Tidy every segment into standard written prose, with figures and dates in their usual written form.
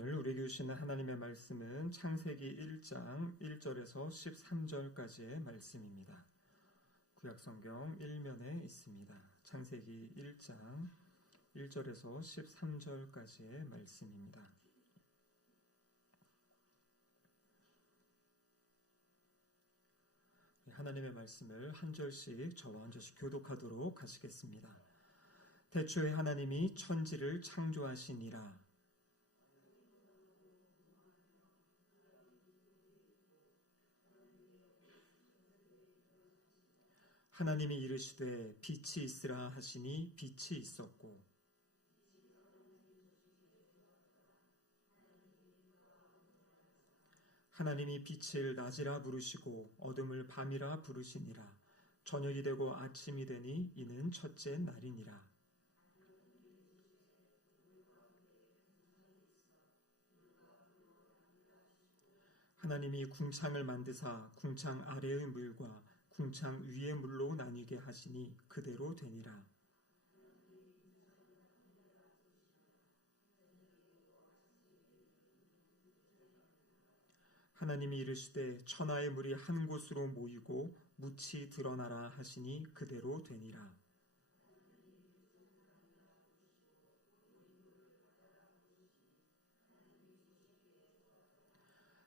오늘 우리에게 주시는 하나님의 말씀은 창세기 1장 1절에서 13절까지의 말씀입니다. 구약성경 1면에 있습니다. 창세기 1장 1절에서 13절까지의 말씀입니다. 하나님의 말씀을 한 절씩 저와 한 절씩 교독하도록 하시겠습니다. 태초에 하나님이 천지를 창조하시니라. 하나님이 이르시되 빛이 있으라 하시니 빛이 있었고 하나님이 빛을 낮이라 부르시고 어둠을 밤이라 부르시니라. 저녁이 되고 아침이 되니 이는 첫째 날이니라. 하나님이 궁창을 만드사 궁창 아래의 물과 궁창 위의 물로 나뉘게 하시니 그대로 되니라. 하나님이 이르시되 천하의 물이 한 곳으로 모이고 묻이 드러나라 하시니 그대로 되니라.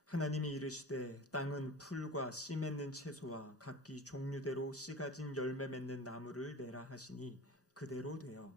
하나님이 이르시되 땅은 풀과 씨 맺는 채소와 각기 종류대로 씨 가진 열매 맺는 나무를 내라 하시니 그대로 되어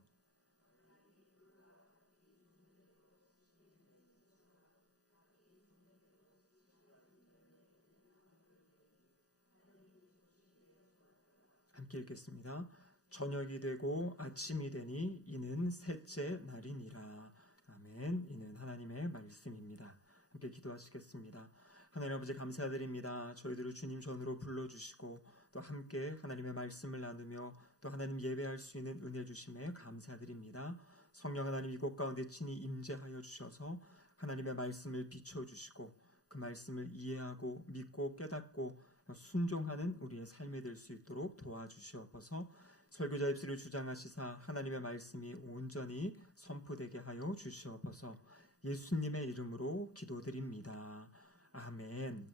함께 읽겠습니다. 저녁이 되고 아침이 되니 이는 셋째 날이니라. 아멘. 이는 하나님의 말씀입니다. 함께 기도하시겠습니다. 하나님 아버지 감사드립니다. 저희들을 주님 전으로 불러주시고 또 함께 하나님의 말씀을 나누며 또 하나님 예배할 수 있는 은혜 주심에 감사드립니다. 성령 하나님 이곳 가운데 친히 임재하여 주셔서 하나님의 말씀을 비춰주시고 그 말씀을 이해하고 믿고 깨닫고 순종하는 우리의 삶이 될 수 있도록 도와주시옵소서. 설교자 입술을 주장하시사 하나님의 말씀이 온전히 선포되게 하여 주시옵소서. 예수님의 이름으로 기도드립니다. 아멘.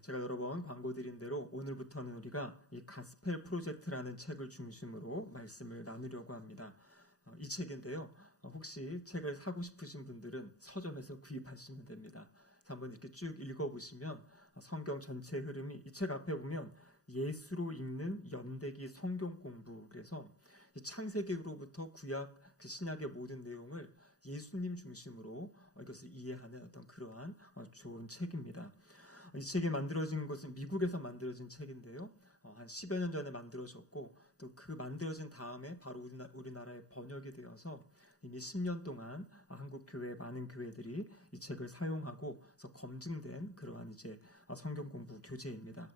제가 여러 번 광고 드린 대로 오늘부터는 우리가 이 가스펠 프로젝트라는 책을 중심으로 말씀을 나누려고 합니다. 이 책인데요. 혹시 책을 사고 싶으신 분들은 서점에서 구입하시면 됩니다. 한번 이렇게 쭉 읽어보시면 성경 전체 흐름이 이 책 앞에 보면 예수로 읽는 연대기 성경 공부, 그래서 창세기로부터 구약 신약의 모든 내용을 예수님 중심으로 이것을 이해하는 어떤 그러한 좋은 책입니다. 이 책이 만들어진 것은 미국에서 만들어진 책인데요. 한 10여 년 전에 만들어졌고 또 그 만들어진 다음에 바로 우리나라에 번역이 되어서 이미 10년 동안 한국 교회 많은 교회들이 이 책을 사용하고 그래서 검증된 그러한 이제 성경 공부 교재입니다.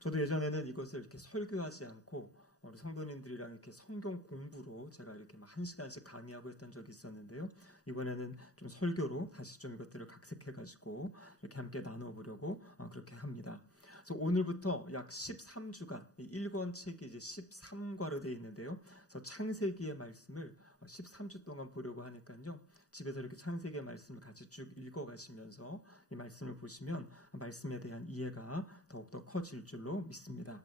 저도 예전에는 이것을 이렇게 설교하지 않고 우리 성도님들이랑 이렇게 성경 공부로 제가 이렇게 막 1시간씩 강의하고 했던 적이 있었는데요. 이번에는 좀 설교로 다시 좀 이것들을 각색해가지고 이렇게 함께 나눠보려고 그렇게 합니다. 그래서 오늘부터 약 13주간 이 1권 책이 이제 13과로 되어 있는데요. 그래서 창세기의 말씀을 13주 동안 보려고 하니까요. 집에서 이렇게 창세기의 말씀을 같이 쭉 읽어가시면서 이 말씀을 보시면 말씀에 대한 이해가 더욱더 커질 줄로 믿습니다.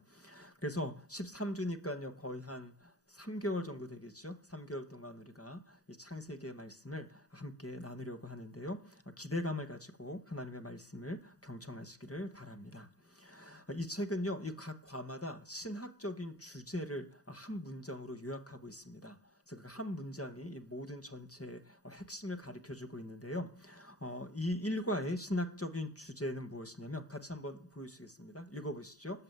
그래서 13주니까요. 거의 한 3개월 정도 되겠죠. 3개월 동안 우리가 이 창세기의 말씀을 함께 나누려고 하는데요. 기대감을 가지고 하나님의 말씀을 경청하시기를 바랍니다. 이 책은요. 이 각 과마다 신학적인 주제를 한 문장으로 요약하고 있습니다. 그래서 그 한 문장이 이 모든 전체의 핵심을 가르쳐주고 있는데요. 이 일과의 신학적인 주제는 무엇이냐면 같이 한번 보여주시겠습니다. 읽어보시죠.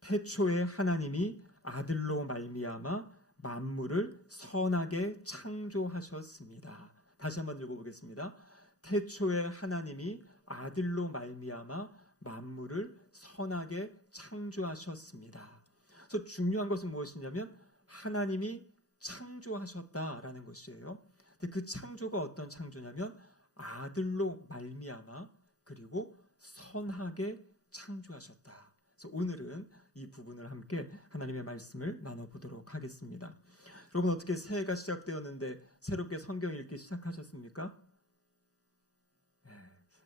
태초에 하나님이 아들로 말미암아 만물을 선하게 창조하셨습니다. 다시 한번 읽어보겠습니다. 태초에 하나님이 아들로 말미암아 만물을 선하게 창조하셨습니다. 그래서 중요한 것은 무엇이냐면 하나님이 창조하셨다라는 것이에요. 근데 그 창조가 어떤 창조냐면 아들로 말미암아 그리고 선하게 창조하셨다. 그래서 오늘은 이 부분을 함께 하나님의 말씀을 나눠보도록 하겠습니다. 여러분 어떻게 새해가 시작되었는데 새롭게 성경 읽기 시작하셨습니까?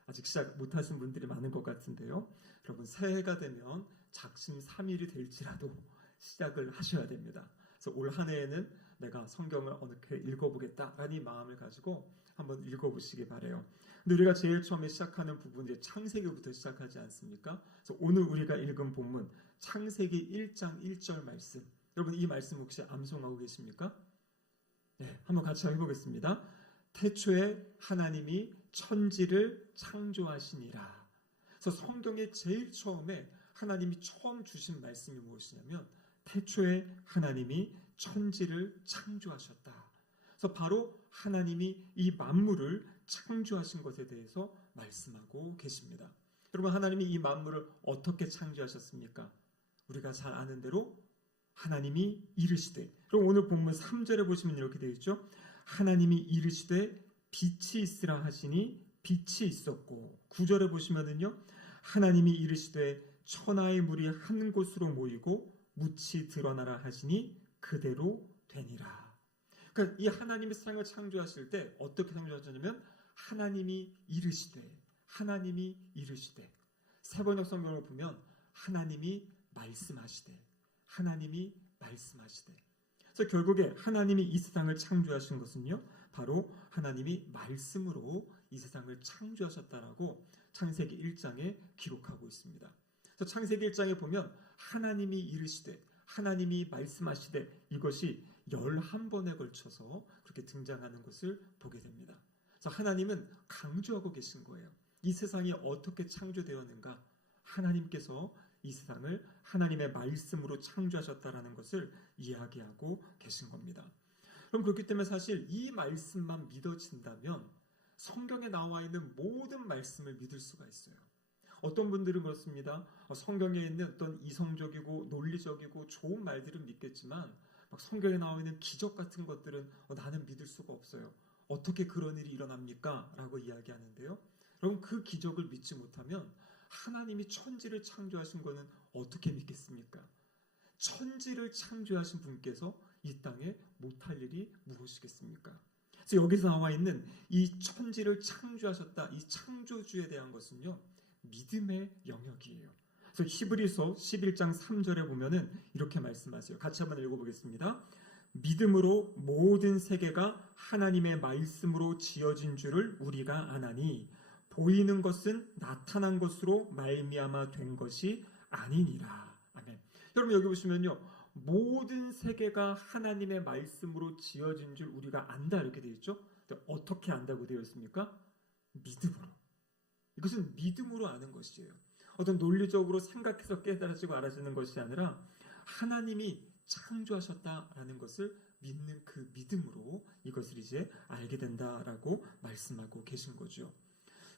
아직 시작 못하신 분들이 많은 것 같은데요. 여러분 새해가 되면 작심 3일이 될지라도 시작을 하셔야 됩니다. 그래서 올 한 해에는 내가 성경을 어떻게 읽어보겠다라는 마음을 가지고 한번 읽어보시기 바래요. 근데 우리가 제일 처음에 시작하는 부분이 창세기부터 시작하지 않습니까? 그래서 오늘 우리가 읽은 본문 창세기 1장 1절 말씀. 여러분 이 말씀 혹시 암송하고 계십니까? 네, 한번 같이 해보겠습니다. 태초에 하나님이 천지를 창조하시니라. 그래서 성경의 제일 처음에 하나님이 처음 주신 말씀이 무엇이냐면 태초에 하나님이 천지를 창조하셨다. 그래서 바로 하나님이 이 만물을 창조하신 것에 대해서 말씀하고 계십니다. 여러분 하나님이 이 만물을 어떻게 창조하셨습니까? 우리가 잘 아는 대로 하나님이 이르시되, 그럼 오늘 본문 3절에 보시면 이렇게 되어 있죠. 하나님이 이르시되 빛이 있으라 하시니 빛이 있었고, 9절에 보시면은요 하나님이 이르시되 천하의 물이 한 곳으로 모이고 묻이 드러나라 하시니 그대로 되니라. 그러니까 이 하나님의 세상을 창조하실 때 어떻게 창조하셨냐면 하나님이 이르시되, 하나님이 이르시되, 세번역 성경을 보면 하나님이 말씀하시되, 하나님이 말씀하시되. 그래서 결국에 하나님이 이 세상을 창조하신 것은요 바로 하나님이 말씀으로 이 세상을 창조하셨다라고 창세기 1장에 기록하고 있습니다. 그래서 창세기 1장에 보면 하나님이 이르시되, 하나님이 말씀하시되, 이것이 11번에 걸쳐서 그렇게 등장하는 것을 보게 됩니다. 그래서 하나님은 강조하고 계신 거예요. 이 세상이 어떻게 창조되었는가? 하나님께서 이 세상을 하나님의 말씀으로 창조하셨다라는 것을 이야기하고 계신 겁니다. 그럼 그렇기 때문에 사실 이 말씀만 믿어진다면 성경에 나와 있는 모든 말씀을 믿을 수가 있어요. 어떤 분들은 그렇습니다. 성경에 있는 어떤 이성적이고 논리적이고 좋은 말들은 믿겠지만 막 성경에 나와 있는 기적 같은 것들은 나는 믿을 수가 없어요. 어떻게 그런 일이 일어납니까? 라고 이야기하는데요. 여러분 그 기적을 믿지 못하면 하나님이 천지를 창조하신 것은 어떻게 믿겠습니까? 천지를 창조하신 분께서 이 땅에 못할 일이 무엇이겠습니까? 그래서 여기서 나와 있는 이 천지를 창조하셨다, 이 창조주에 대한 것은요 믿음의 영역이에요. 그래서 히브리서 11장 3절에 보면은 이렇게 말씀하세요. 같이 한번 읽어보겠습니다. 믿음으로 모든 세계가 하나님의 말씀으로 지어진 줄을 우리가 아나니 보이는 것은 나타난 것으로 말미암아 된 것이 아니니라. 아멘. 여러분 여기 보시면요 모든 세계가 하나님의 말씀으로 지어진 줄 우리가 안다 이렇게 되어 있죠. 어떻게 안다고 되어 있습니까? 믿음으로. 이것은 믿음으로 아는 것이에요. 어떤 논리적으로 생각해서 깨달아지고 알아지는 것이 아니라 하나님이 창조하셨다라는 것을 믿는 그 믿음으로 이것을 이제 알게 된다라고 말씀하고 계신 거죠.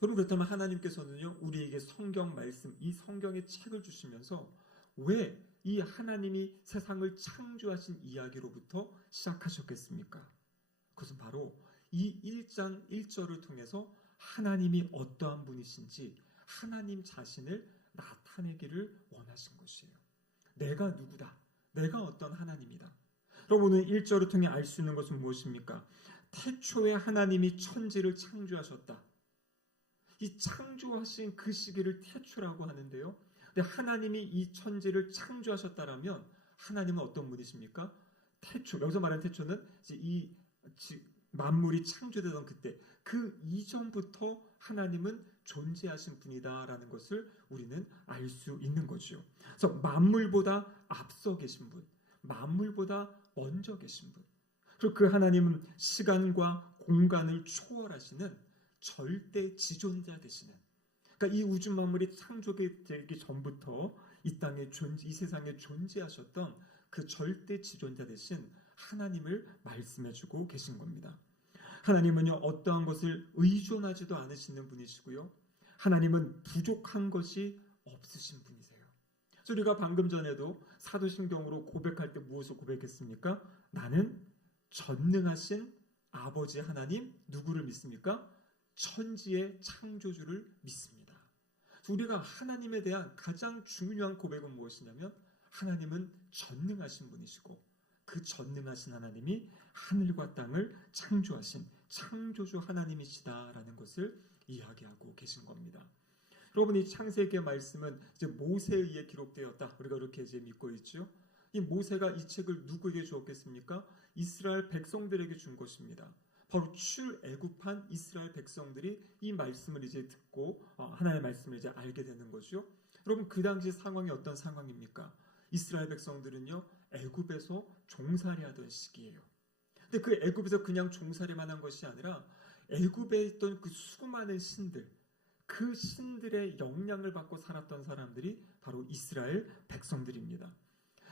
여러분 그렇다면 하나님께서는요 우리에게 성경 말씀, 이 성경의 책을 주시면서 왜 이 하나님이 세상을 창조하신 이야기로부터 시작하셨겠습니까? 그것은 바로 이 1장 1절을 통해서 하나님이 어떠한 분이신지 하나님 자신을 나타내기를 원하신 것이에요. 내가 누구다? 내가 어떤 하나님이다. 여러분은 1절을 통해 알 수 있는 것은 무엇입니까? 태초에 하나님이 천지를 창조하셨다. 이 창조하신 그 시기를 태초라고 하는데요. 근데 하나님이 이 천지를 창조하셨다라면 하나님은 어떤 분이십니까? 태초, 여기서 말하는 태초는 이 만물이 창조되던 그때 그 이전부터 하나님은 존재하신 분이다라는 것을 우리는 알 수 있는 거죠. 그래서 만물보다 앞서 계신 분, 만물보다 먼저 계신 분. 그리고 그 하나님은 시간과 공간을 초월하시는 절대 지존자 되시는. 그러니까 이 우주 만물이 창조되기 전부터 이 세상에 존재하셨던 그 절대 지존자 되신 하나님을 말씀해주고 계신 겁니다. 하나님은요 어떠한 것을 의존하지도 않으시는 분이시고요. 하나님은 부족한 것이 없으신 분이세요. 그래서 우리가 방금 전에도 사도신경으로 고백할 때 무엇을 고백했습니까? 나는 전능하신 아버지 하나님 누구를 믿습니까? 천지의 창조주를 믿습니다. 우리가 하나님에 대한 가장 중요한 고백은 무엇이냐면 하나님은 전능하신 분이시고 그 전능하신 하나님이 하늘과 땅을 창조하신 창조주 하나님이시다라는 것을 이야기하고 계신 겁니다. 여러분, 이 창세기의 말씀은 이제 모세에 의해 기록되었다. 우리가 그렇게 이제 믿고 있죠. 이 모세가 이 책을 누구에게 주었겠습니까? 이스라엘 백성들에게 준 것입니다. 바로 출애굽한 이스라엘 백성들이 이 말씀을 이제 듣고 하나님의 말씀을 이제 알게 되는 거죠. 여러분, 그 당시 상황이 어떤 상황입니까? 이스라엘 백성들은요, 애굽에서 종살이하던 시기예요. 근데 그 애굽에서 그냥 종살이만 한 것이 아니라 애굽에 있던 그 수많은 신들, 그 신들의 영향을 받고 살았던 사람들이 바로 이스라엘 백성들입니다.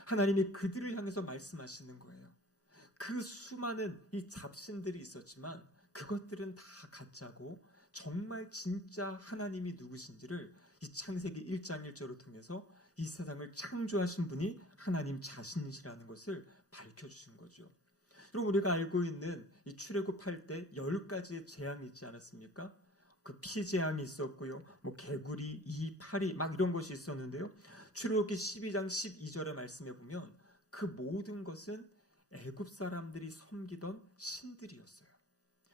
하나님이 그들을 향해서 말씀하시는 거예요. 그 수많은 이 잡신들이 있었지만 그것들은 다 가짜고 정말 진짜 하나님이 누구신지를 이 창세기 1장 1절을 통해서 이 세상을 창조하신 분이 하나님 자신이시라는 것을 밝혀주신 거죠. 그리고 우리가 알고 있는 이 출애굽할 때 10가지의 재앙이 있지 않았습니까? 그 피재앙이 있었고요. 뭐 개구리, 이, 파리 막 이런 것이 있었는데요. 출애굽기 12장 12절의 말씀에 보면 그 모든 것은 애굽 사람들이 섬기던 신들이었어요.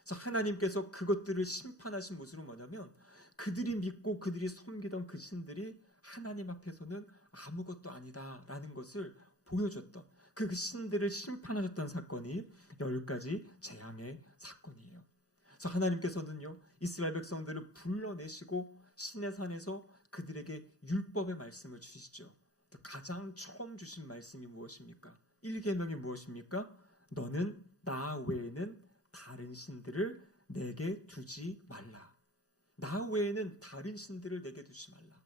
그래서 하나님께서 그것들을 심판하신 모습은 뭐냐면 그들이 믿고 그들이 섬기던 그 신들이 하나님 앞에서는 아무것도 아니다라는 것을 보여줬던 그 신들을 심판하셨던 사건이 10가지 재앙의 사건이에요. 그래서 하나님께서는요, 이스라엘 백성들을 불러내시고 시내 산에서 그들에게 율법의 말씀을 주시죠. 가장 처음 주신 말씀이 무엇입니까? 1계명이 무엇입니까? 너는 나 외에는 다른 신들을 내게 두지 말라. 나 외에는 다른 신들을 내게 두지 말라.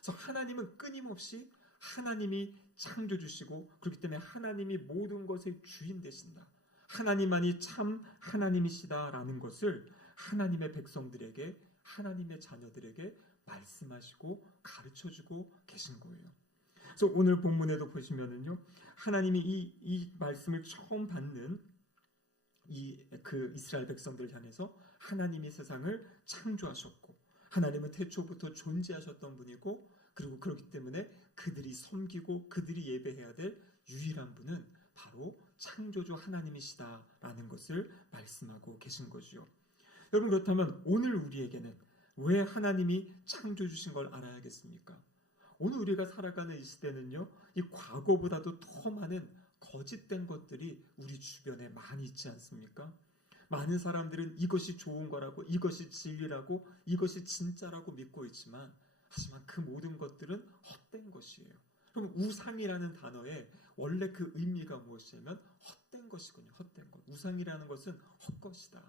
그래서 하나님은 끊임없이 하나님이 창조주시고 그렇기 때문에 하나님이 모든 것의 주인 되신다. 하나님만이 참 하나님이시다라는 것을 하나님의 백성들에게, 하나님의 자녀들에게 말씀하시고 가르쳐주고 계신 거예요. 그래서 오늘 본문에도 보시면은요, 하나님이 이 말씀을 처음 받는 그 이스라엘 백성들을 향해서 하나님이 세상을 창조하셨고, 하나님은 태초부터 존재하셨던 분이고, 그리고 그렇기 때문에 그들이 섬기고 그들이 예배해야 될 유일한 분은 바로 창조주 하나님이시다라는 것을 말씀하고 계신 거죠. 여러분, 그렇다면 오늘 우리에게는 왜 하나님이 창조주신 걸 알아야겠습니까? 오늘 우리가 살아가는 이 시대는요, 이 과거보다도 더 많은 거짓된 것들이 우리 주변에 많이 있지 않습니까? 많은 사람들은 이것이 좋은 거라고, 이것이 진리라고, 이것이 진짜라고 믿고 있지만, 하지만 그 모든 것들은 헛된 것이에요. 그럼 우상이라는 단어의 원래 그 의미가 무엇이냐면 헛된 것이군요. 헛된 것. 우상이라는 것은 헛것이다.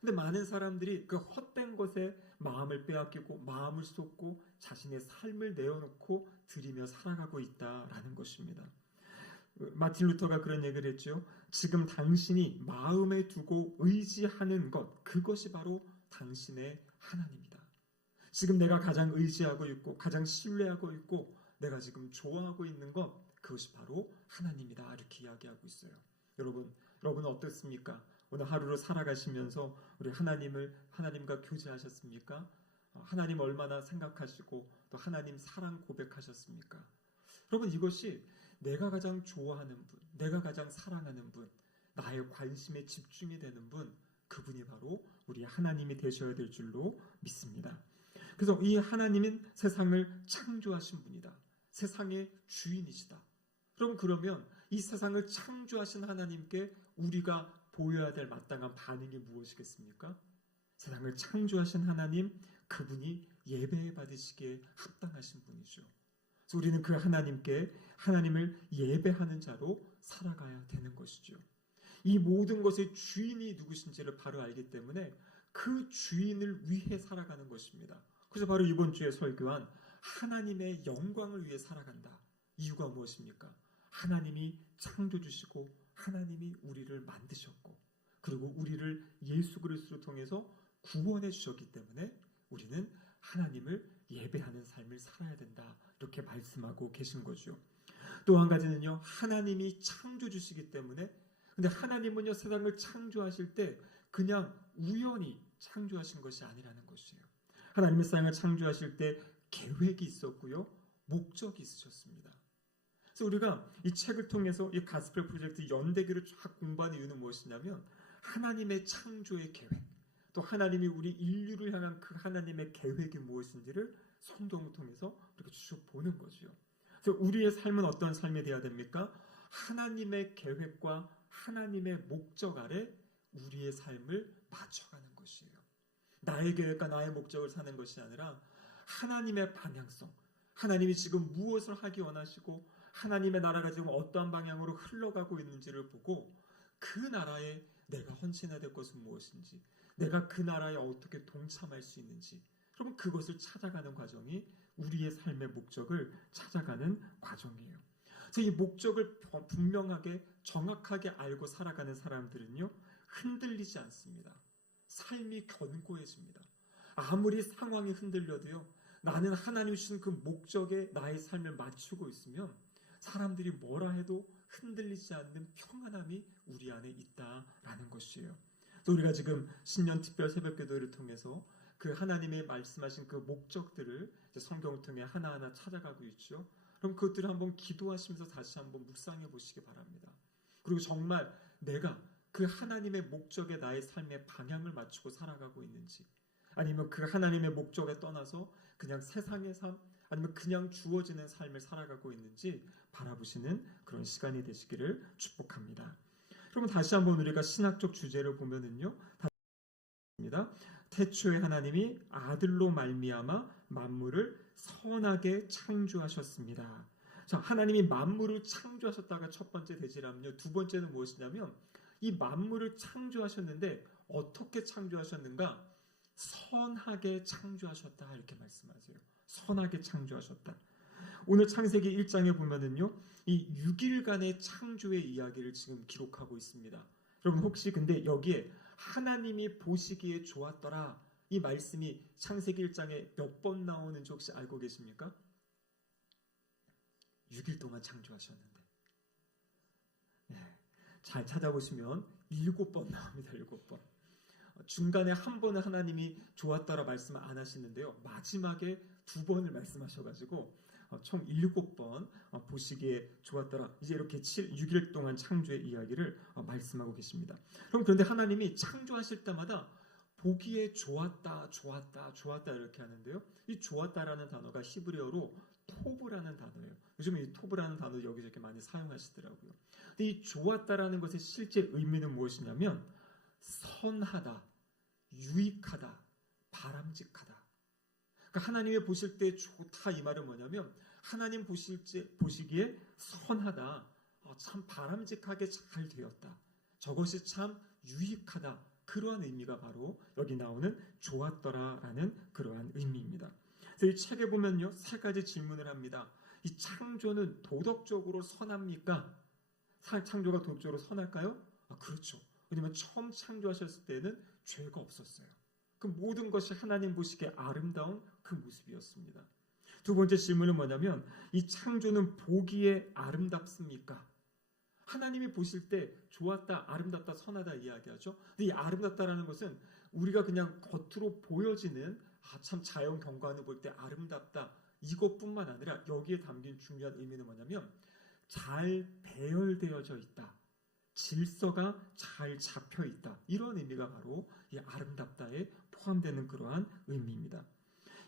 근데 많은 사람들이 그 헛된 것에 마음을 빼앗기고 마음을 쏟고 자신의 삶을 내어놓고 드리며 살아가고 있다라는 것입니다. 마틴 루터가 그런 얘기를 했죠. 지금 당신이 마음에 두고 의지하는 것, 그것이 바로 당신의 하나님이다. 지금 내가 가장 의지하고 있고 가장 신뢰하고 있고 내가 지금 좋아하고 있는 것, 그것이 바로 하나님이다. 이렇게 이야기하고 있어요. 여러분은 어떻습니까? 오늘 하루를 살아가시면서 우리 하나님과 교제하셨습니까? 하나님 얼마나 생각하시고 또 하나님 사랑 고백하셨습니까? 여러분, 이것이 내가 가장 좋아하는 분, 내가 가장 사랑하는 분, 나의 관심에 집중이 되는 분, 그분이 바로 우리 하나님이 되셔야 될 줄로 믿습니다. 그래서 이 하나님은 세상을 창조하신 분이다. 세상의 주인이시다. 그러면 이 세상을 창조하신 하나님께 우리가 보여야 될 마땅한 반응이 무엇이겠습니까? 세상을 창조하신 하나님, 그분이 예배 받으시기에 합당하신 분이죠. 그래서 우리는 그 하나님을 예배하는 자로 살아가야 되는 것이죠. 이 모든 것의 주인이 누구신지를 바로 알기 때문에 그 주인을 위해 살아가는 것입니다. 그래서 바로 이번 주에 설교한 하나님의 영광을 위해 살아간다. 이유가 무엇입니까? 하나님이 창조주시고 하나님이 우리를 만드셨고 그리고 우리를 예수 그리스도를 통해서 구원해 주셨기 때문에 우리는 하나님을 예배하는 삶을 살아야 된다. 이렇게 말씀하고 계신 거죠. 또 한 가지는요, 하나님이 창조주시기 때문에, 근데 하나님은요, 세상을 창조하실 때 그냥 우연히 창조하신 것이 아니라는 것이에요. 하나님의 세상을 창조하실 때 계획이 있었고요, 목적이 있으셨습니다. 그래서 우리가 이 책을 통해서 이 가스펠 프로젝트 연대기를 쫙 공부하는 이유는 무엇이냐면 하나님의 창조의 계획, 또 하나님이 우리 인류를 향한 그 하나님의 계획이 무엇인지를 성경을 통해서 이렇게 쭉 보는 거죠. 그래서 우리의 삶은 어떤 삶이 되어야 됩니까? 하나님의 계획과 하나님의 목적 아래 우리의 삶을 맞춰가는 것이에요. 나의 계획과 나의 목적을 사는 것이 아니라 하나님의 방향성, 하나님이 지금 무엇을 하기 원하시고 하나님의 나라가 지금 어떠한 방향으로 흘러가고 있는지를 보고 그 나라에 내가 헌신해야 될 것은 무엇인지, 내가 그 나라에 어떻게 동참할 수 있는지, 그러면 그것을 찾아가는 과정이 우리의 삶의 목적을 찾아가는 과정이에요. 그래서 이 목적을 분명하게 정확하게 알고 살아가는 사람들은요, 흔들리지 않습니다. 삶이 견고해집니다. 아무리 상황이 흔들려도요, 나는 하나님 주신 그 목적에 나의 삶을 맞추고 있으면 사람들이 뭐라 해도 흔들리지 않는 평안함이 우리 안에 있다라는 것이에요. 또 우리가 지금 신년 특별 새벽기도를 통해서 그 하나님의 말씀하신 그 목적들을 성경을 통해 하나하나 찾아가고 있죠. 그럼 그것들을 한번 기도하시면서 다시 한번 묵상해 보시기 바랍니다. 그리고 정말 내가 그 하나님의 목적에 나의 삶의 방향을 맞추고 살아가고 있는지, 아니면 그 하나님의 목적에 떠나서 그냥 세상의 삶, 아니면 그냥 주어지는 삶을 살아가고 있는지 바라보시는 그런 시간이 되시기를 축복합니다. 그러면 다시 한번 우리가 신학적 주제를 보면은요, 태초에 하나님이 아들로 말미암아 만물을 선하게 창조하셨습니다. 자, 하나님이 만물을 창조하셨다가 첫 번째 대지라면요, 두 번째는 무엇이냐면 이 만물을 창조하셨는데 어떻게 창조하셨는가? 선하게 창조하셨다, 이렇게 말씀하세요. 선하게 창조하셨다. 오늘 창세기 1장에 보면은요, 이 6일간의 창조의 이야기를 지금 기록하고 있습니다. 여러분 혹시 근데 여기에 하나님이 보시기에 좋았더라, 이 말씀이 창세기 1장에 몇 번 나오는지 혹시 알고 계십니까? 6일 동안 창조하셨는데, 잘 찾아보시면 7번 나옵니다. 7번. 중간에 한 번은 하나님이 좋았다라 말씀을 안 하시는데요, 마지막에 2번을 말씀하셔가지고 총 7번 보시기에 좋았더라, 이제 이렇게 6일 동안 창조의 이야기를 말씀하고 계십니다. 그럼 그런데 하나님이 창조하실 때마다 보기에 좋았다, 좋았다, 좋았다 이렇게 하는데요, 이 좋았다라는 단어가 히브리어로 토브라는 단어예요. 요즘에 이 토브라는 단어 여기저기 많이 사용하시더라고요. 근데 이 좋았다라는 것의 실제 의미는 무엇이냐면 선하다, 유익하다, 바람직하다. 그러니까 하나님이 보실 때 좋다, 이 말은 뭐냐면 하나님 보시기에 선하다, 참 바람직하게 잘 되었다, 저것이 참 유익하다, 그러한 의미가 바로 여기 나오는 좋았더라라는 그러한 의미입니다. 그래서 이 책에 보면요, 3가지 질문을 합니다. 이 창조는 도덕적으로 선합니까? 창조가 도덕적으로 선할까요? 그렇죠. 왜냐하면 처음 창조하셨을 때는 죄가 없었어요. 그 모든 것이 하나님 보시기에 아름다운 그 모습이었습니다. 두 번째 질문은 뭐냐면 이 창조는 보기에 아름답습니까? 하나님이 보실 때 좋았다, 아름답다, 선하다 이야기하죠. 근데 이 아름답다라는 것은 우리가 그냥 겉으로 보여지는 참 자연 경관을 볼 때 아름답다, 이것뿐만 아니라 여기에 담긴 중요한 의미는 뭐냐면 잘 배열되어져 있다, 질서가 잘 잡혀 있다, 이런 의미가 바로 이 아름답다에 포함되는 그러한 의미입니다.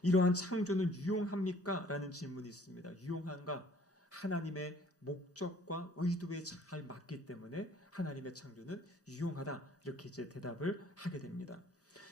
이러한 창조는 유용합니까? 라는 질문이 있습니다. 유용한가? 하나님의 목적과 의도에 잘 맞기 때문에 하나님의 창조는 유용하다, 이렇게 이제 대답을 하게 됩니다.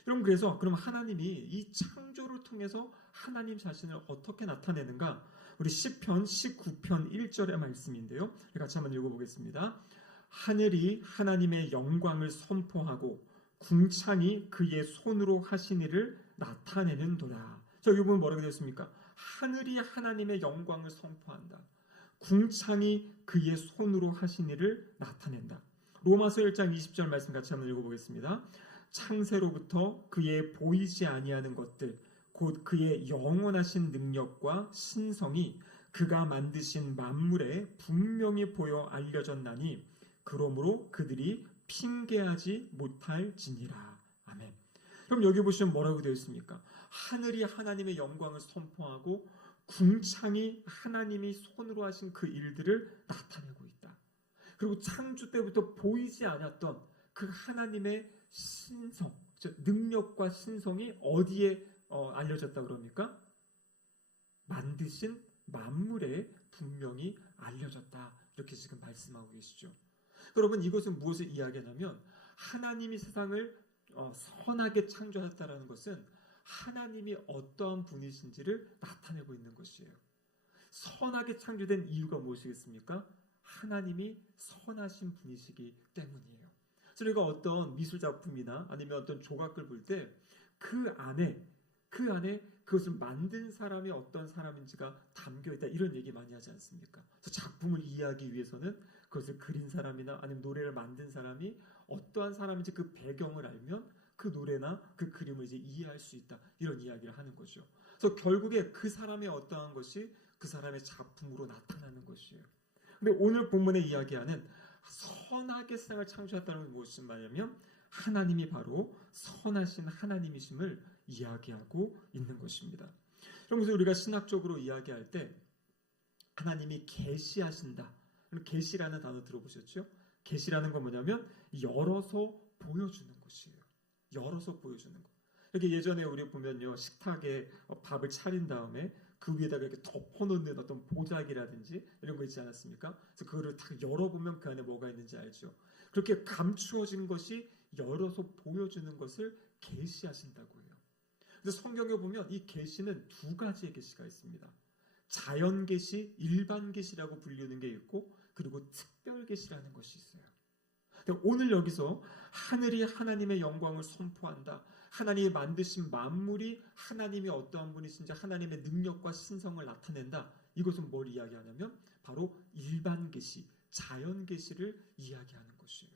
여러분, 그래서 그럼 하나님이 이 창조를 통해서 하나님 자신을 어떻게 나타내는가? 우리 시편 19편 1절의 말씀인데요, 같이 한번 읽어보겠습니다. 하늘이 하나님의 영광을 선포하고 궁창이 그의 손으로 하신 일을 나타내는도다. 자, 여기 보면 뭐라고 되어 있습니까? 하늘이 하나님의 영광을 선포한다, 궁창이 그의 손으로 하신 일을 나타낸다. 로마서 1장 20절 말씀 같이 한번 읽어보겠습니다. 창세로부터 그의 보이지 아니하는 것들, 곧 그의 영원하신 능력과 신성이 그가 만드신 만물에 분명히 보여 알려졌나니 그러므로 그들이 핑계하지 못할지니라. 아멘. 그럼 여기 보시면 뭐라고 되어 있습니까? 하늘이 하나님의 영광을 선포하고 궁창이 하나님이 손으로 하신 그 일들을 나타내고 있다. 그리고 창조 때부터 보이지 않았던 그 하나님의 신성, 능력과 신성이 어디에 알려졌다 그럽니까? 만드신 만물에 분명히 알려졌다. 이렇게 지금 말씀하고 계시죠. 여러분, 이것은 무엇을 이야기하냐면 하나님이 세상을 선하게 창조하셨다는 것은 하나님이 어떠한 분이신지를 나타내고 있는 것이에요. 선하게 창조된 이유가 무엇이겠습니까? 하나님이 선하신 분이시기 때문이에요. 저희가 어떤 미술 작품이나 아니면 어떤 조각을 볼 때 그 안에 그것을 만든 사람이 어떤 사람인지가 담겨 있다, 이런 얘기 많이 하지 않습니까? 그래서 작품을 이해하기 위해서는 그것을 그린 사람이나 아니면 노래를 만든 사람이 어떠한 사람인지 그 배경을 알면 그 노래나 그 그림을 이제 이해할 수 있다, 이런 이야기를 하는 거죠. 그래서 결국에 그 사람의 어떠한 것이 그 사람의 작품으로 나타나는 것이에요. 근데 오늘 본문에 이야기하는 선하게 세상을 창조했다는 것은 무엇이 말이냐면 하나님이 바로 선하신 하나님이심을 이야기하고 있는 것입니다. 그래서 우리가 신학적으로 이야기할 때 하나님이 계시하신다. 계시라는 단어 들어보셨죠? 계시라는 건 뭐냐면 열어서 보여주는 것이에요. 열어서 보여주는 것. 이렇게 예전에 우리 보면요, 식탁에 밥을 차린 다음에 그 위에다가 이렇게 덮어놓는 어떤 보자기라든지 이런 거 있지 않았습니까? 그래서 그거를 딱 열어보면 그 안에 뭐가 있는지 알죠. 그렇게 감추어진 것이 열어서 보여주는 것을 계시하신다고 해요. 그래서 성경에 보면 이 계시는 두 가지의 계시가 있습니다. 자연 계시, 일반 계시라고 불리는 게 있고, 그리고 특별 계시라는 것이 있어요. 오늘 여기서 하늘이 하나님의 영광을 선포한다. 하나님이 만드신 만물이 하나님이 어떠한 분이신지 하나님의 능력과 신성을 나타낸다. 이것은 뭘 이야기하냐면 바로 일반 계시, 자연 계시를 이야기하는 것이에요.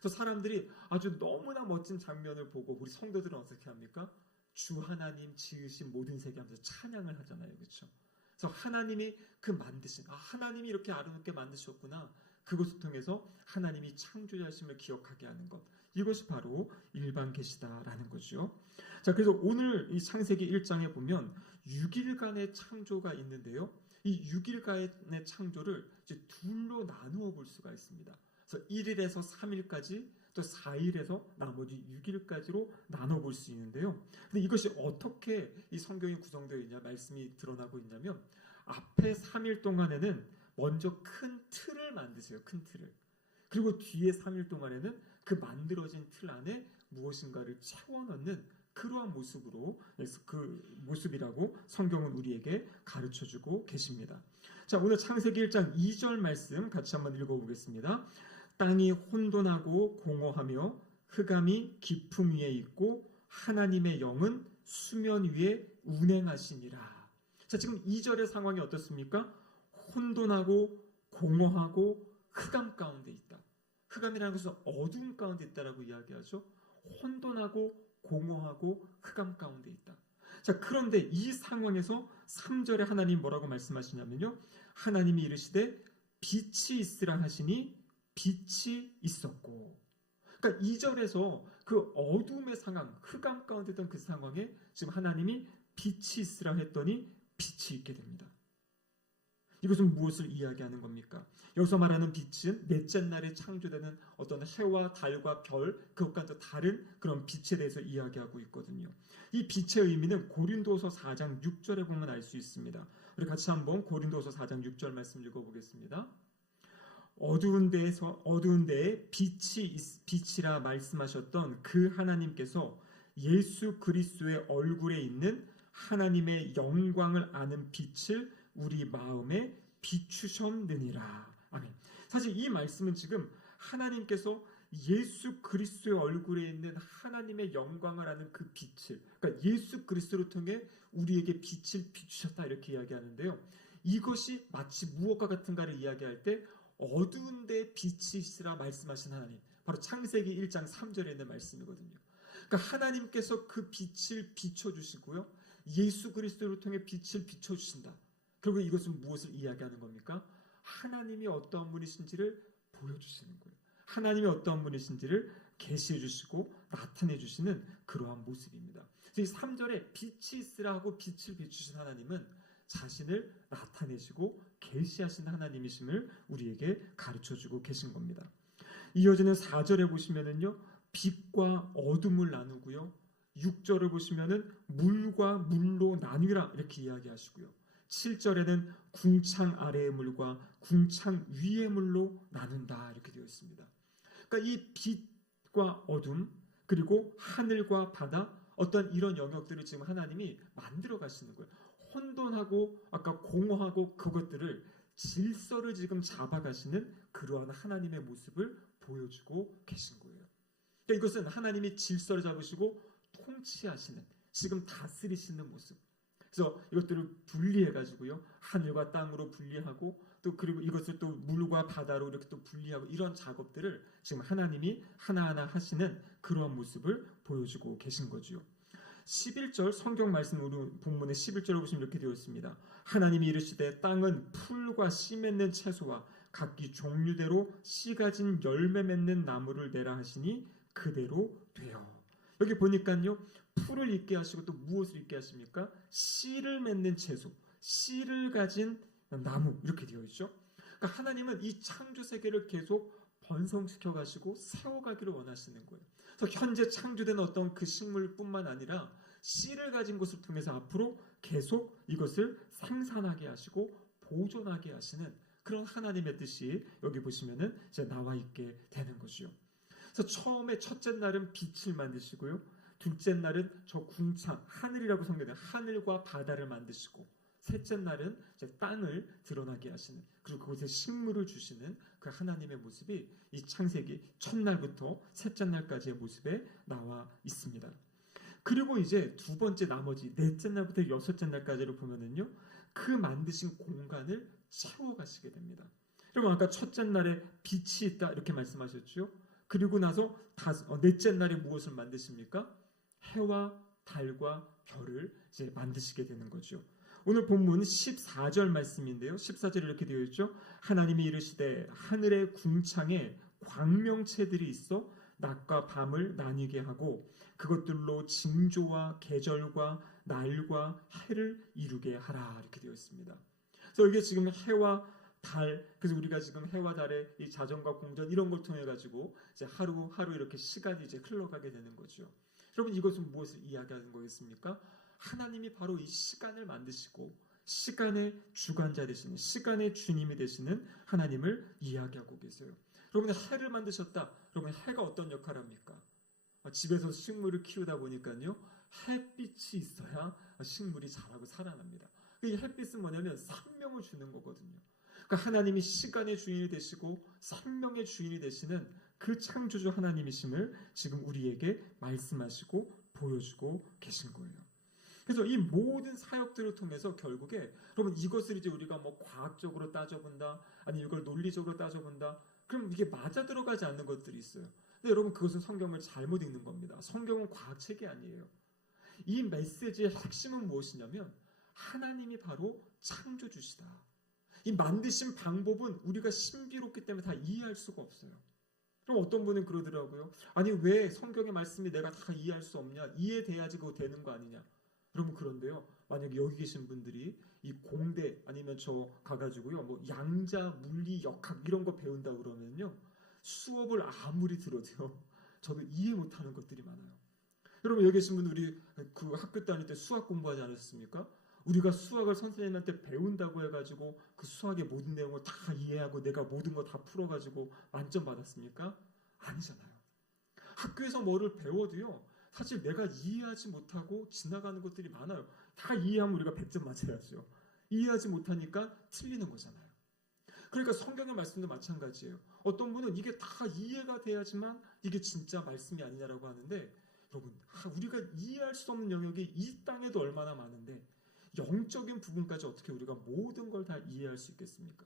그래서 사람들이 아주 너무나 멋진 장면을 보고 우리 성도들은 어떻게 합니까? 주 하나님 지으신 모든 세계 하면서 찬양을 하잖아요. 그렇죠? 그래서 하나님이 그 만드신, 하나님이 이렇게 아름답게 만드셨구나. 그것을 통해서 하나님이 창조자심을 기억하게 하는 것. 이것이 바로 일반 계시다라는 거죠. 자, 그래서 오늘 이 창세기 1장에 보면 6일간의 창조가 있는데요. 이 6일간의 창조를 이제 둘로 나누어 볼 수가 있습니다. 그래서 1일에서 3일까지, 또 4일에서 나머지 6일까지로 나눠 볼 수 있는데요. 근데 이것이 어떻게 이 성경이 구성되어 있냐, 말씀이 드러나고 있냐면 앞에 3일 동안에는 먼저 큰 틀을 만드세요. 큰 틀을. 그리고 뒤에 3일 동안에는 그 만들어진 틀 안에 무엇인가를 채워넣는 그러한 모습으로, 그 모습이라고 성경은 우리에게 가르쳐주고 계십니다. 자, 오늘 창세기 1장 2절 말씀 같이 한번 읽어보겠습니다. 땅이 혼돈하고 공허하며 흑암이 깊음 위에 있고 하나님의 영은 수면 위에 운행하시니라. 자, 지금 2절의 상황이 어떻습니까? 혼돈하고 공허하고 흑암 가운데 있다. 흑암이라는 것은 어둠 가운데 있다라고 이야기하죠. 혼돈하고 공허하고 흑암 가운데 있다. 자, 그런데 이 상황에서 3절에 하나님 뭐라고 말씀하시냐면요, 하나님이 이르시되 빛이 있으라 하시니 빛이 있었고. 그러니까 2절에서 그 어둠의 상황, 흑암 가운데 있던 그 상황에 지금 하나님이 빛이 있으라 했더니 빛이 있게 됩니다. 이것은 무엇을 이야기하는 겁니까? 여기서 말하는 빛은 넷째 날에 창조되는 어떤 해와 달과 별, 그것과 또 다른 그런 빛에 대해서 이야기하고 있거든요. 이 빛의 의미는 고린도서 4장 6절에 보면 알 수 있습니다. 우리 같이 한번 고린도서 4장 6절 말씀 읽어보겠습니다. 어두운 데에 빛이라 말씀하셨던 그 하나님께서 예수 그리스도의 얼굴에 있는 하나님의 영광을 아는 빛을 우리 마음에 비추셨느니라. 아멘. 사실 이 말씀은 지금 하나님께서 예수 그리스도의 얼굴에 있는 하나님의 영광을 아는 그 빛을, 그러니까 예수 그리스도를 통해 우리에게 빛을 비추셨다, 이렇게 이야기하는데요. 이것이 마치 무엇과 같은가를 이야기할 때 어두운 데에 빛이 있으라 말씀하신 하나님, 바로 창세기 1장 3절에 있는 말씀이거든요. 그러니까 하나님께서 그 빛을 비춰주시고요, 예수 그리스도를 통해 빛을 비춰주신다. 그리고 이것은 무엇을 이야기하는 겁니까? 하나님이 어떠한 분이신지를 보여주시는 거예요. 하나님이 어떠한 분이신지를 계시해 주시고 나타내 주시는 그러한 모습입니다. 그래서 이 3절에 빛이 있으라 하고 빛을 비추신 하나님은 자신을 나타내시고 계시하신 하나님이심을 우리에게 가르쳐주고 계신 겁니다. 이어지는 4절에 보시면은요, 빛과 어둠을 나누고요. 6절을 보시면은 물과 물로 나뉘라 이렇게 이야기하시고요. 7절에는 궁창 아래의 물과 궁창 위의 물로 나눈다 이렇게 되어 있습니다. 그러니까 이 빛과 어둠 그리고 하늘과 바다 어떤 이런 영역들을 지금 하나님이 만들어 가시는 거예요. 혼돈하고 아까 공허하고 그것들을 질서를 지금 잡아가시는 그러한 하나님의 모습을 보여주고 계신 거예요. 그러니까 이것은 하나님이 질서를 잡으시고 통치하시는 지금 다스리시는 모습. 그래서 이것들을 분리해가지고요 하늘과 땅으로 분리하고 또 그리고 이것을 또 물과 바다로 이렇게 또 분리하고 이런 작업들을 지금 하나님이 하나하나 하시는 그러한 모습을 보여주고 계신 거죠. 11절 성경 말씀 우리 본문의 11절을 보시면 이렇게 되어 있습니다. 하나님이 이르시되 땅은 풀과 씨 맺는 채소와 각기 종류대로 씨 가진 열매 맺는 나무를 내라 하시니 그대로 되어. 여기 보니까요 풀을 있게 하시고 또 무엇을 있게 하십니까? 씨를 맺는 채소, 씨를 가진 나무 이렇게 되어 있죠. 그러니까 하나님은 이 창조 세계를 계속 번성시켜 가시고 세워가기를 원하시는 거예요. 그래서 현재 창조된 어떤 그 식물뿐만 아니라 씨를 가진 것을 통해서 앞으로 계속 이것을 생산하게 하시고 보존하게 하시는 그런 하나님의 뜻이 여기 보시면은 이제 나와 있게 되는 것이요. 그래서 처음에 첫째 날은 빛을 만드시고요. 둘째 날은 저 궁창 하늘이라고 성경에 하늘과 바다를 만드시고 셋째 날은 이제 땅을 드러나게 하시는 그리고 그곳에 식물을 주시는 그 하나님의 모습이 이 창세기 첫날부터 셋째 날까지의 모습에 나와 있습니다. 그리고 이제 두 번째 나머지 넷째 날부터 여섯째 날까지를 보면은요 그 만드신 공간을 채워가시게 됩니다. 여러분 아까 첫째 날에 빛이 있다 이렇게 말씀하셨죠. 그리고 나서 넷째 날에 무엇을 만드십니까? 해와 달과 별을 이제 만드시게 되는 거죠. 오늘 본문 14절 말씀인데요. 14절에 이렇게 되어 있죠. 하나님이 이르시되 하늘의 궁창에 광명체들이 있어 낮과 밤을 나뉘게 하고 그것들로 징조와 계절과 날과 해를 이루게 하라 이렇게 되어 있습니다. 그래서 이게 지금 해와 달, 그래서 우리가 지금 해와 달의 이 자전과 공전 이런 걸 통해 가지고 이제 하루하루 이렇게 시간이 이제 흘러가게 되는 거죠. 여러분 이것은 무엇을 이야기하는 거겠습니까? 하나님이 바로 이 시간을 만드시고 시간의 주관자 되시는 시간의 주님이 되시는 하나님을 이야기하고 계세요. 여러분 해를 만드셨다. 여러분 해가 어떤 역할을 합니까? 집에서 식물을 키우다 보니까요 햇빛이 있어야 식물이 자라고 살아납니다. 이 햇빛은 뭐냐면 생명을 주는 거거든요. 그러니까 하나님이 시간의 주인이 되시고 생명의 주인이 되시는 그 창조주 하나님이심을 지금 우리에게 말씀하시고 보여주고 계신 거예요. 그래서 이 모든 사역들을 통해서 결국에 여러분 이것을 이제 우리가 뭐 과학적으로 따져본다 아니 이걸 논리적으로 따져본다 그럼 이게 맞아 들어가지 않는 것들이 있어요. 근데 여러분 그것은 성경을 잘못 읽는 겁니다. 성경은 과학책이 아니에요. 이 메시지의 핵심은 무엇이냐면 하나님이 바로 창조주시다. 이 만드신 방법은 우리가 신비롭기 때문에 다 이해할 수가 없어요. 그럼 어떤 분은 그러더라고요. 아니 왜 성경의 말씀이 내가 다 이해할 수 없냐? 이해돼야지 그거 되는 거 아니냐? 여러분 그런데요. 만약에 여기 계신 분들이 이 공대 아니면 저 가가지고요. 뭐 양자, 물리, 역학 이런 거 배운다 그러면요. 수업을 아무리 들어도요. 저도 이해 못하는 것들이 많아요. 여러분 여기 계신 분 우리 그 학교 다닐 때 수학 공부하지 않았습니까? 우리가 수학을 선생님한테 배운다고 해가지고 그 수학의 모든 내용을 다 이해하고 내가 모든 거 다 풀어가지고 만점 받았습니까? 아니잖아요. 학교에서 뭐를 배워도요. 사실 내가 이해하지 못하고 지나가는 것들이 많아요. 다 이해하면 우리가 100점 맞아야죠. 이해하지 못하니까 틀리는 거잖아요. 그러니까 성경의 말씀도 마찬가지예요. 어떤 분은 이게 다 이해가 돼야지만 이게 진짜 말씀이 아니냐라고 하는데 여러분 우리가 이해할 수 없는 영역이 이 땅에도 얼마나 많은데 영적인 부분까지 어떻게 우리가 모든 걸 다 이해할 수 있겠습니까?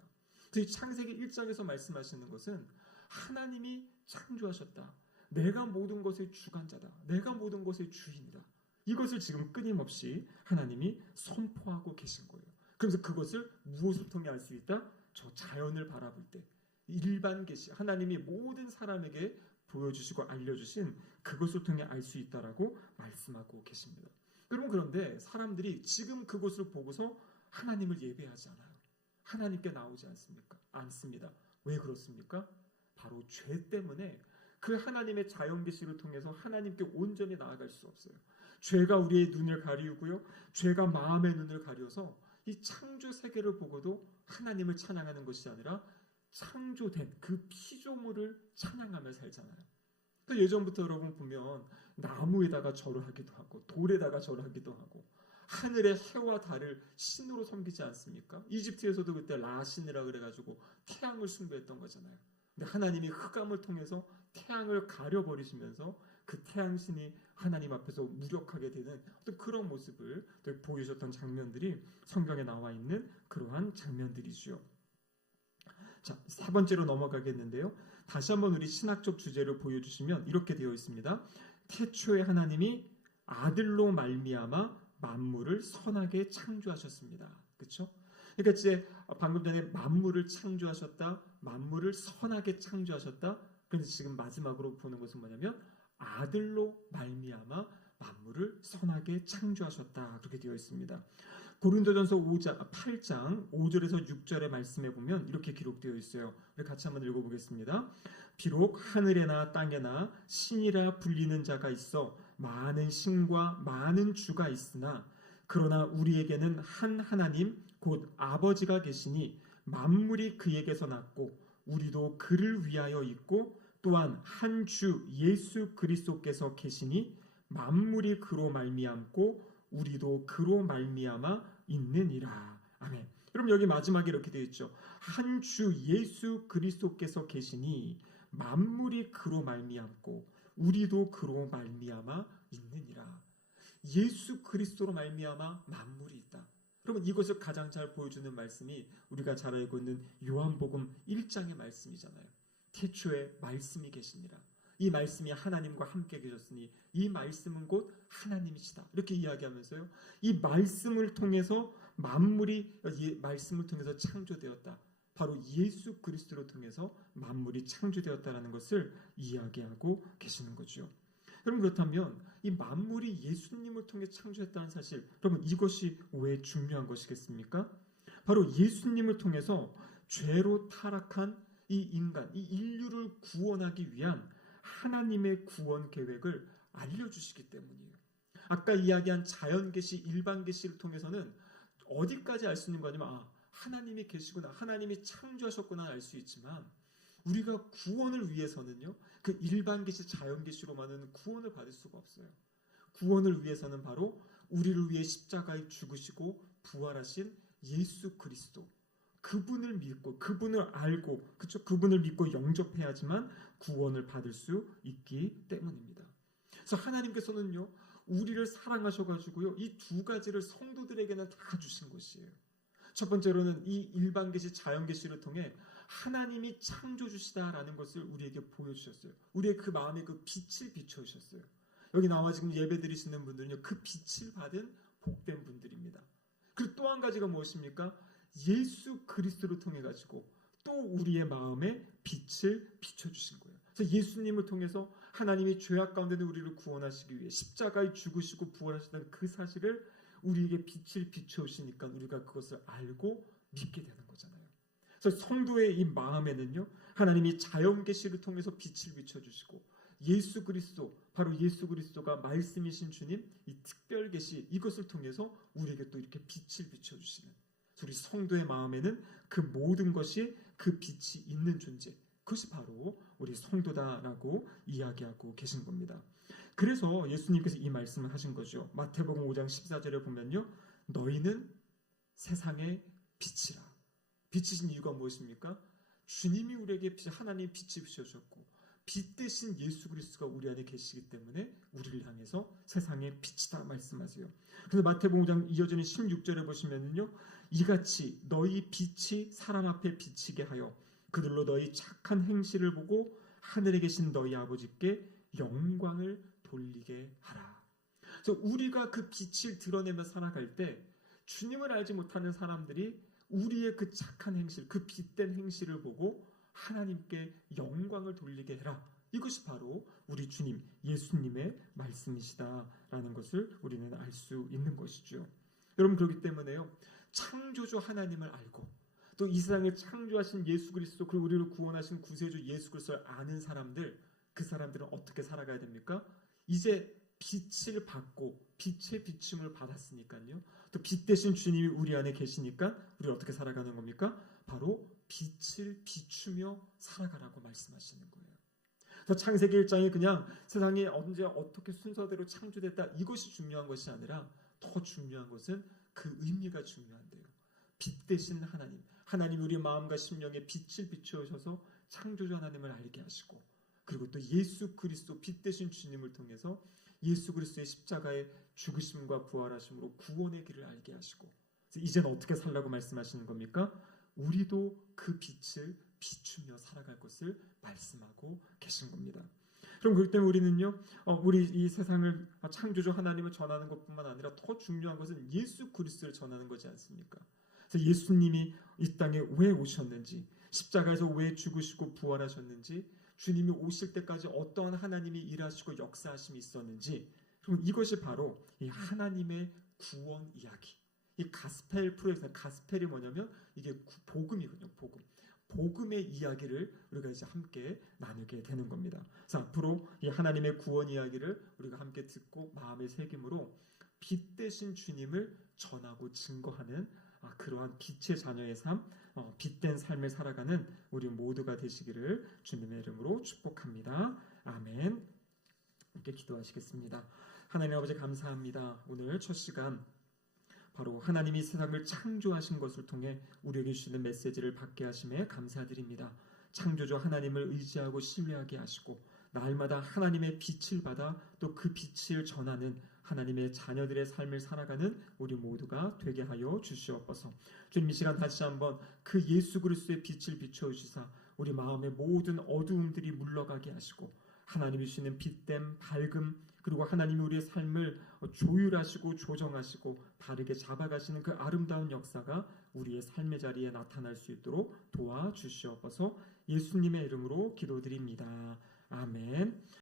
그래서 창세기 1장에서 말씀하시는 것은 하나님이 창조하셨다. 내가 모든 것의 주관자다. 내가 모든 것의 주인이다. 이것을 지금 끊임없이 하나님이 선포하고 계신 거예요. 그래서 그것을 무엇을 통해 알 수 있다? 저 자연을 바라볼 때 일반 계시 하나님이 모든 사람에게 보여주시고 알려주신 그것을 통해 알 수 있다라고 말씀하고 계십니다. 여러분 그런데 사람들이 지금 그것을 보고서 하나님을 예배하지 않아요. 하나님께 나오지 않습니까? 않습니다. 왜 그렇습니까? 바로 죄 때문에 그 하나님의 자연 계시를 통해서 하나님께 온전히 나아갈 수 없어요. 죄가 우리의 눈을 가리우고요. 죄가 마음의 눈을 가려서 이 창조 세계를 보고도 하나님을 찬양하는 것이 아니라 창조된 그 피조물을 찬양하며 살잖아요. 그 예전부터 여러분 보면 나무에다가 절을 하기도 하고 돌에다가 절을 하기도 하고 하늘의 해와 달을 신으로 섬기지 않습니까? 이집트에서도 그때 라신이라 그래가지고 태양을 숭배했던 거잖아요. 근데 하나님이 흑암을 통해서 태양을 가려버리시면서 그 태양신이 하나님 앞에서 무력하게 되는 또 그런 모습을 또 보여주셨던 장면들이 성경에 나와 있는 그러한 장면들이지요. 자, 세 번째로 넘어가겠는데요. 다시 한번 우리 신학적 주제를 보여주시면 이렇게 되어 있습니다. 태초에 하나님이 아들로 말미암아 만물을 선하게 창조하셨습니다. 그렇죠? 그러니까 이제 방금 전에 만물을 창조하셨다, 만물을 선하게 창조하셨다. 그런데 지금 마지막으로 보는 것은 뭐냐면 아들로 말미암아 만물을 선하게 창조하셨다. 그렇게 되어 있습니다. 고린도전서 8장 5절에서 6절의 말씀에 보면 이렇게 기록되어 있어요. 우리 같이 한번 읽어보겠습니다. 비록 하늘에나 땅에나 신이라 불리는 자가 있어 많은 신과 많은 주가 있으나 그러나 우리에게는 한 하나님 곧 아버지가 계시니 만물이 그에게서 났고 우리도 그를 위하여 있고 또한 한 주 예수 그리스도께서 계시니 만물이 그로 말미암고 우리도 그로 말미암아 있느니라. 아멘. 그럼 여기 마지막에 이렇게 되어 있죠. 한 주 예수 그리스도께서 계시니 만물이 그로 말미암고 우리도 그로 말미암아 있느니라. 예수 그리스도로 말미암아 만물이 있다. 그러면 이것을 가장 잘 보여주는 말씀이 우리가 잘 알고 있는 요한복음 1장의 말씀이잖아요. 태초에 말씀이 계시니라. 이 말씀이 하나님과 함께 계셨으니 이 말씀은 곧 하나님이시다. 이렇게 이야기하면서요. 이 말씀을 통해서 만물이 말씀을 통해서 창조되었다. 바로 예수 그리스도를 통해서 만물이 창조되었다라는 것을 이야기하고 계시는 거죠. 그럼 그렇다면 이 만물이 예수님을 통해 창조했다는 사실, 그러면 이것이 왜 중요한 것이겠습니까? 바로 예수님을 통해서 죄로 타락한 이 인간, 이 인류를 구원하기 위한 하나님의 구원 계획을 알려주시기 때문이에요. 아까 이야기한 자연계시, 일반계시를 통해서는 어디까지 알 수 있는 거냐면 하나님이 계시구나, 하나님이 창조하셨구나 알 수 있지만 우리가 구원을 위해서는요, 그 일반계시, 자연계시로만은 구원을 받을 수가 없어요. 구원을 위해서는 바로 우리를 위해 십자가에 죽으시고 부활하신 예수 그리스도, 그분을 믿고 그분을 알고 그쵸? 그분을 믿고 영접해야지만 구원을 받을 수 있기 때문입니다. 그래서 하나님께서는요 우리를 사랑하셔가지고요 이 두 가지를 성도들에게는 다 주신 것이에요. 첫 번째로는 이 일반계시, 자연계시를 통해 하나님이 창조주시다라는 것을 우리에게 보여주셨어요. 우리의 그 마음에 그 빛을 비춰주셨어요. 여기 나와 지금 예배 드리시는 분들은요 그 빛을 받은 복된 분들입니다. 그리고 또 한 가지가 무엇입니까? 예수 그리스도를 통해 가지고 또 우리의 마음에 빛을 비춰주신 거예요. 그래서 예수님을 통해서 하나님이 죄악 가운데 우리를 구원하시기 위해 십자가에 죽으시고 부활하셨다는 그 사실을 우리에게 빛을 비춰주시니까 우리가 그것을 알고 믿게 되는 거잖아요. 그래서 성도의 이 마음에는요 하나님이 자연계시를 통해서 빛을 비춰주시고 예수 그리스도, 바로 예수 그리스도가 말씀이신 주님, 이 특별계시 이것을 통해서 우리에게 또 이렇게 빛을 비춰주시는, 우리 성도의 마음에는 그 모든 것이 그 빛이 있는 존재, 그것이 바로 우리 성도다라고 이야기하고 계신 겁니다. 그래서 예수님께서 이 말씀을 하신 거죠. 마태복음 5장 14절에 보면요, 너희는 세상의 빛이라. 빛이신 이유가 무엇입니까? 주님이 우리에게 하나님 빛이 비춰주셨고 빛 대신 예수 그리스도가 우리 안에 계시기 때문에 우리를 향해서 세상의 빛이다 말씀하세요. 그래서 마태복음 5장 이어지는 16절에 보시면요, 이같이 너희 빛이 사람 앞에 비치게 하여 그들로 너희 착한 행실을 보고 하늘에 계신 너희 아버지께 영광을 돌리게 하라. 그래서 우리가 그 빛을 드러내며 살아갈 때 주님을 알지 못하는 사람들이 우리의 그 착한 행실, 그 빛된 행실을 보고 하나님께 영광을 돌리게 해라. 이것이 바로 우리 주님 예수님의 말씀이시다라는 것을 우리는 알 수 있는 것이죠. 여러분, 그렇기 때문에요, 창조주 하나님을 알고 또 이 세상을 창조하신 예수 그리스도, 그리고 우리를 구원하신 구세주 예수 그리스도를 아는 사람들, 그 사람들은 어떻게 살아가야 됩니까? 이제 빛을 받고 빛의 비춤을 받았으니까요. 또 빛 대신 주님이 우리 안에 계시니까 우리 어떻게 살아가는 겁니까? 바로 빛을 비추며 살아가라고 말씀하시는 거예요. 더 창세기 1장이 그냥 세상이 언제 어떻게 순서대로 창조됐다 이것이 중요한 것이 아니라 더 중요한 것은 그 의미가 중요한데요. 빛 대신 하나님, 하나님 우리 마음과 심령에 빛을 비추셔서 창조주 하나님을 알게 하시고, 그리고 또 예수 그리스도 빛 대신 주님을 통해서 예수 그리스도의 십자가의 죽으심과 부활하심으로 구원의 길을 알게 하시고, 이제는 어떻게 살라고 말씀하시는 겁니까? 우리도 그 빛을 비추며 살아갈 것을 말씀하고 계신 겁니다. 그럼 그럴 때 우리는요, 우리 이 세상을 창조주 하나님을 전하는 것뿐만 아니라 더 중요한 것은 예수 그리스도를 전하는 거지 않습니까? 그래서 예수님이 이 땅에 왜 오셨는지, 십자가에서 왜 죽으시고 부활하셨는지, 주님이 오실 때까지 어떠한 하나님이 일하시고 역사하심이 있었는지, 그럼 이것이 바로 이 하나님의 구원 이야기. 이 가스펠 프로젝트, 가스펠이 뭐냐면 이게 복음이거든요. 복음의 이야기를 우리가 이제 함께 나누게 되는 겁니다. 그래서 앞으로 이 하나님의 구원 이야기를 우리가 함께 듣고 마음의 새김으로 빛 대신 주님을 전하고 증거하는 그러한 빛의 자녀의 삶, 빛된 삶을 살아가는 우리 모두가 되시기를 주님의 이름으로 축복합니다. 아멘. 함께 기도하시겠습니다. 하나님 아버지 감사합니다. 오늘 첫 시간 바로 하나님이 세상을 창조하신 것을 통해 우리에게 주시는 메시지를 받게 하심에 감사드립니다. 창조주 하나님을 의지하고 신뢰하게 하시고 날마다 하나님의 빛을 받아 또 그 빛을 전하는 하나님의 자녀들의 삶을 살아가는 우리 모두가 되게 하여 주시옵소서. 주님, 이 시간 다시 한번 그 예수 그리스도의 빛을 비추어 주시사 우리 마음의 모든 어두움들이 물러가게 하시고 하나님이 주시는 빛됨, 밝음, 그리고 하나님이 우리의 삶을 조율하시고 조정하시고 바르게 잡아가시는 그 아름다운 역사가 우리의 삶의 자리에 나타날 수 있도록 도와주시옵소서. 예수님의 이름으로 기도드립니다. 아멘.